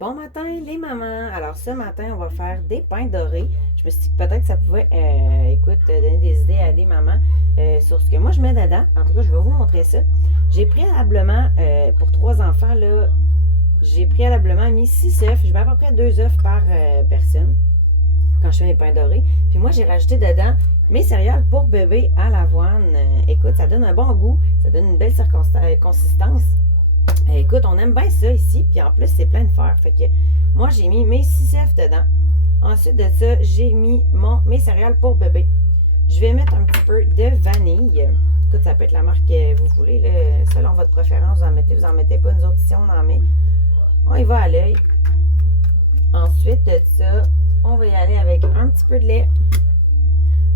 Bon matin les mamans! Alors ce matin, on va faire des pains dorés. Je me suis dit que peut-être que ça pouvait, donner des idées à des mamans sur ce que moi je mets dedans. En tout cas, je vais vous montrer ça. J'ai préalablement, pour 3 enfants, là, j'ai préalablement mis 6 œufs. Je mets à peu près 2 œufs par personne quand je fais mes pains dorés. Puis moi, j'ai rajouté dedans mes céréales pour bébé à l'avoine. Écoute, ça donne un bon goût, ça donne une belle consistance. Écoute, on aime bien ça ici, puis en plus, c'est plein de fer. Fait que moi, j'ai mis mes 6 œufs dedans. Ensuite de ça, j'ai mis mes céréales pour bébé. Je vais mettre un petit peu de vanille. Écoute, ça peut être la marque que vous voulez, là, selon votre préférence. Vous en mettez pas. Nous autres, ici, on en met. On y va à l'œil. Ensuite de ça, on va y aller avec un petit peu de lait.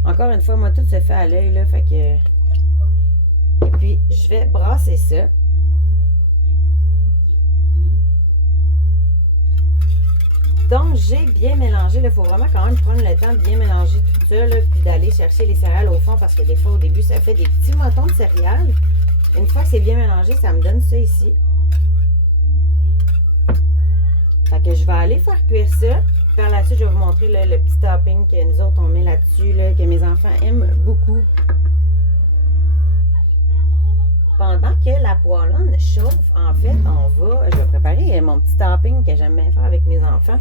Encore une fois, moi, tout se fait à l'œil, là. Fait que... Et puis, je vais brasser ça. Donc, j'ai bien mélangé. Il faut vraiment quand même prendre le temps de bien mélanger tout ça, là, puis d'aller chercher les céréales au fond, parce que des fois, au début, ça fait des petits motons de céréales. Une fois que c'est bien mélangé, ça me donne ça ici. Fait que je vais aller faire cuire ça. Par la suite, je vais vous montrer là, le petit topping que nous autres, on met là-dessus, là, que mes enfants aiment beaucoup. Pendant que la poêlonne chauffe, en fait, je vais préparer mon petit topping que j'aime bien faire avec mes enfants.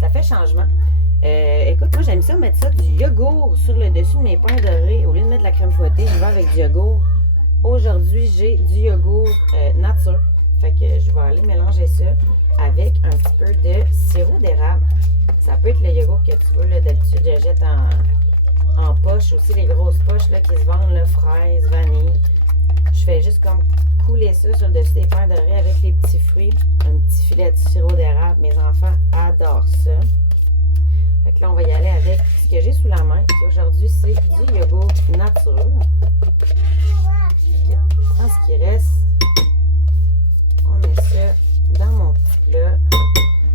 Ça fait changement. Écoute, moi, j'aime ça mettre ça du yogourt sur le dessus de mes pains dorés. Au lieu de mettre de la crème fouettée, je vais avec du yogourt. Aujourd'hui, j'ai du yogourt nature. Fait que je vais aller mélanger ça avec un petit peu de sirop d'érable. Ça peut être le yogourt que tu veux. D'habitude, je jette en poche. Aussi, les grosses poches là, qui se vendent, là, fraises, vanille. Je fais juste comme couler ça sur le dessus des pains dorés avec les petits fruits. Un petit filet de sirop d'érable. Mes enfants adorent ça. Fait que là, on va y aller avec ce que j'ai sous la main. Aujourd'hui, c'est du yogourt nature. En ce qui reste, on met ça dans mon petit plat.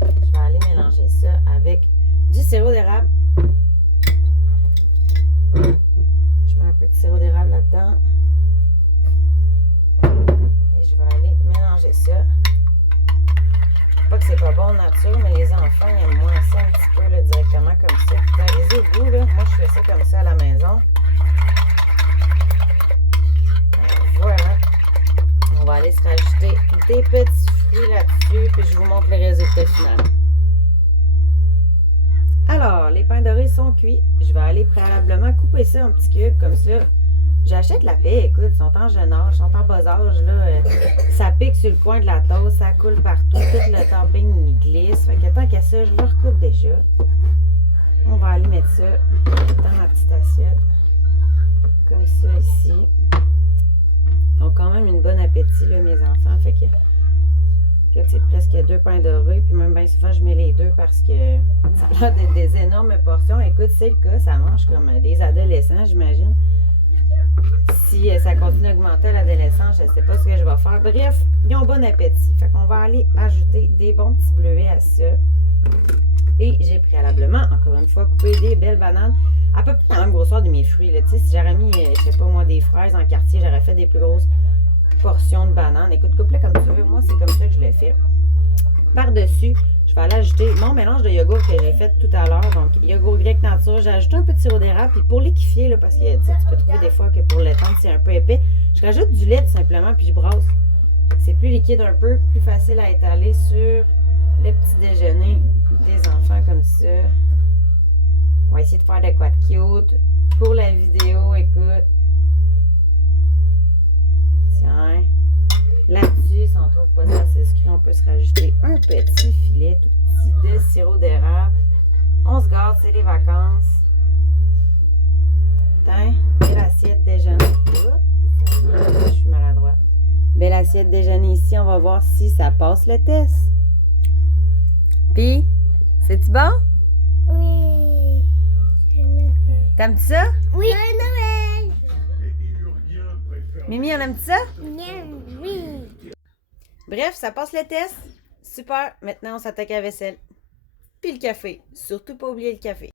Je vais aller mélanger ça avec du sirop d'érable. Je mets un peu de sirop d'érable là-dedans. Et je vais aller mélanger ça. Pas que c'est pas bon nature, mais les enfants ils aiment moins ça un petit peu là, directement comme ça. Les au goût, là, moi je fais ça comme ça à la maison. Voilà. On va aller se rajouter des petits fruits là-dessus, puis je vous montre le résultat final. Alors, les pains dorés sont cuits. Je vais aller préalablement couper ça en petits cubes comme ça. J'achète la paix, écoute, ils sont en jeune âge, ils sont en bas âge, là. Ça pique sur le coin de la toast, ça coule partout, tout le topping il glisse. Fait que tant qu'à ça, je le recoupe déjà. On va aller mettre ça dans ma petite assiette. Comme ça ici. Ils ont quand même une bonne appétit, là, mes enfants. Fait que c'est presque 2 pains dorés. Puis même bien souvent, je mets les 2 parce que ça a l'air d'être des énormes portions. Écoute, c'est le cas, ça mange comme des adolescents, j'imagine. Si ça continue à augmenter à l'adolescence, je ne sais pas ce que je vais faire. Bref, ils ont bon appétit. Fait qu'on va aller ajouter des bons petits bleuets à ça. Et j'ai préalablement, encore une fois, coupé des belles bananes. À peu près la même grosseur de mes fruits. Là. Si j'aurais mis, je sais pas moi, des fraises en quartier, j'aurais fait des plus grosses portions de bananes. Écoute, coupe-le comme tu veux. Moi, c'est comme ça que je l'ai fait. Par-dessus, je vais aller ajouter mon mélange de yogourt que j'ai fait tout à l'heure. Donc, yogourt grec nature. J'ai ajouté un peu de sirop d'érable. Puis pour liquifier, là, parce que tu peux trouver des fois que pour l'étendre, c'est un peu épais, je rajoute du lait tout simplement, puis je brasse. C'est plus liquide un peu, plus facile à étaler sur le petit déjeuner des enfants comme ça. On va essayer de faire de quoi de cute. Pour la vidéo, écoute. Tiens. Là-dessus, si on ne trouve pas ça assez sucré, on peut se rajouter un petit filet tout petit de sirop d'érable. On se garde, c'est les vacances. Tiens, belle assiette déjeuner. Oups, je suis maladroite. Belle assiette déjeuner ici. On va voir si ça passe le test. Puis, c'est-tu bon? Oui. T'aimes-tu ça? Oui. Noël. Mimi, on aime ça? Oui. Bref, ça passe le test. Super. Maintenant, on s'attaque à la vaisselle. Puis le café. Surtout pas oublier le café.